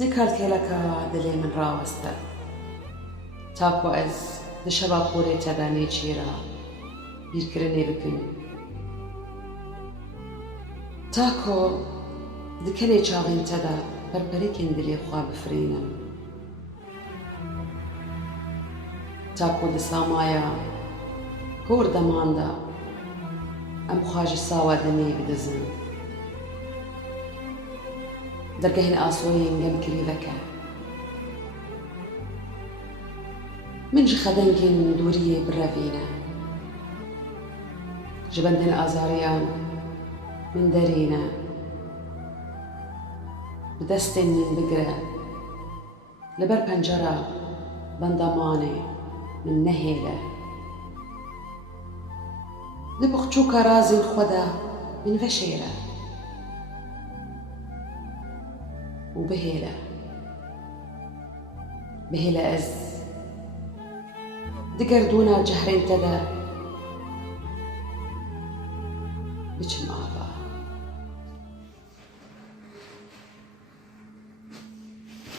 ذكرت كيلكا دلي من راوستا تاكو از دشبا قوري تداني چيرا بيركرني بكن تاكو دكني چاغين تدا بربريكن دلي خواه بفرينم تاكو دسامايا كور دماندا ام خواج ساوا دمي بدزن درگهن آسوين جم كريفكا من خدنجن دورية بالرافينا جبندن آزاريان من درينا بدستن من بقرة لبر بنجرة بندماني من نهيلة لبخشو كرازي الخدا من فشيرة وبهيلة از دقردونا جهرين تدا بجم آبا